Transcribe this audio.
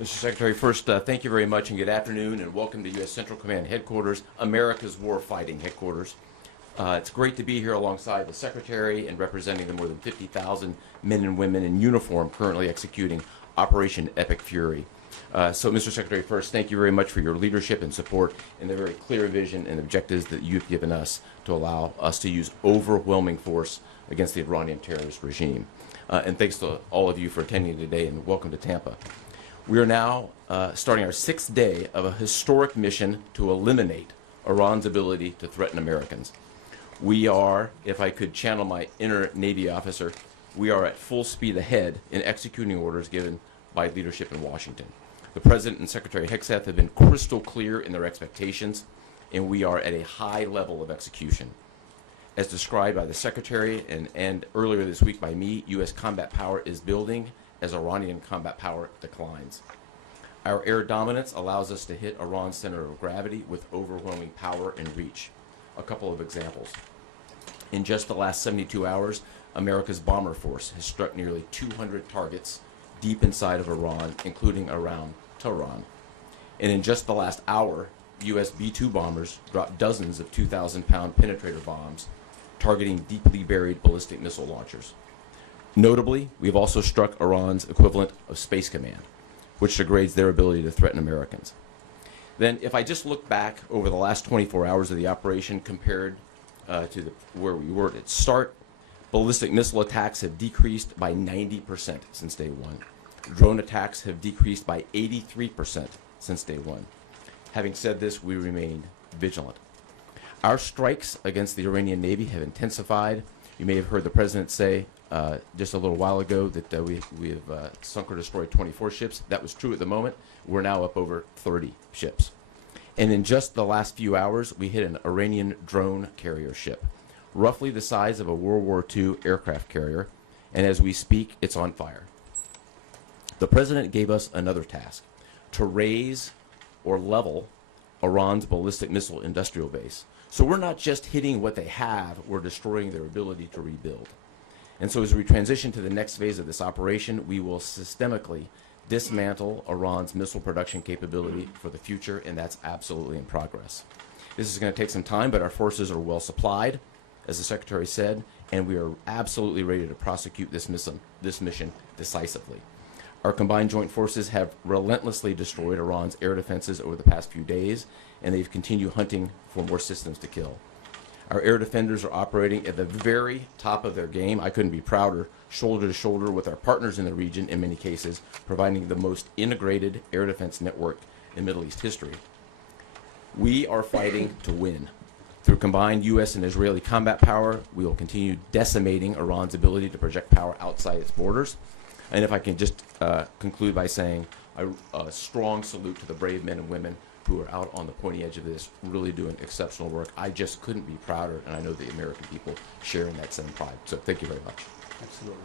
Mr. Secretary, first, thank you very much and good afternoon, and welcome to U.S. Central Command Headquarters, America's Warfighting Headquarters. It's great to be here alongside the Secretary and representing the more than 50,000 men and women in uniform currently executing Operation Epic Fury. So, Mr. Secretary, first, thank you very much for your leadership and support and the very clear vision and objectives that you've given us to allow us to use overwhelming force against the Iranian terrorist regime. And thanks to all of you for attending today, and welcome to Tampa. We are now starting our 6th day of a historic mission to eliminate Iran's ability to threaten Americans. We are, if I could channel my inner Navy officer, we are at full speed ahead in executing orders given by leadership in Washington. The President and Secretary Hegseth have been crystal clear in their expectations, and we are at a high level of execution. As described by the Secretary and earlier this week by me, U.S. combat power is building as Iranian combat power declines. Our air dominance allows us to hit Iran's center of gravity with overwhelming power and reach. A couple of examples. In just the last 72 hours, America's bomber force has struck nearly 200 targets deep inside of Iran, including around Tehran. And in just the last hour, U.S. B-2 bombers dropped dozens of 2,000-pound penetrator bombs targeting deeply buried ballistic missile launchers. Notably, we've also struck Iran's equivalent of Space Command, which degrades their ability to threaten Americans. Then, if I just look back over the last 24 hours of the operation compared to where we were at its start, ballistic missile attacks have decreased by 90% since day one. Drone attacks have decreased by 83% since day one. Having said this, we remain vigilant. Our strikes against the Iranian Navy have intensified. You may have heard the President say just a little while ago that we have sunk or destroyed 24 ships. That was true at the moment. We're now up over 30 ships. And in just the last few hours, we hit an Iranian drone carrier ship, roughly the size of a World War II aircraft carrier, and as we speak, it's on fire. The President gave us another task, to raise or level Iran's ballistic missile industrial base. So we're not just hitting what they have, we're destroying their ability to rebuild. And so as we transition to the next phase of this operation, we will systemically dismantle Iran's missile production capability for the future, and that's absolutely in progress. This is going to take some time, but our forces are well supplied, as the Secretary said, and we are absolutely ready to prosecute this mission decisively. Our combined joint forces have relentlessly destroyed Iran's air defenses over the past few days, and they've continued hunting for more systems to kill. Our air defenders are operating at the very top of their game. I couldn't be prouder, shoulder to shoulder with our partners in the region in many cases, providing the most integrated air defense network in Middle East history. We are fighting to win. Through combined U.S. and Israeli combat power, we will continue decimating Iran's ability to project power outside its borders. And if I can just conclude by saying a strong salute to the brave men and women who are out on the pointy edge of this, really doing exceptional work. I just couldn't be prouder, and I know the American people share in that same pride. So thank you very much. Absolutely.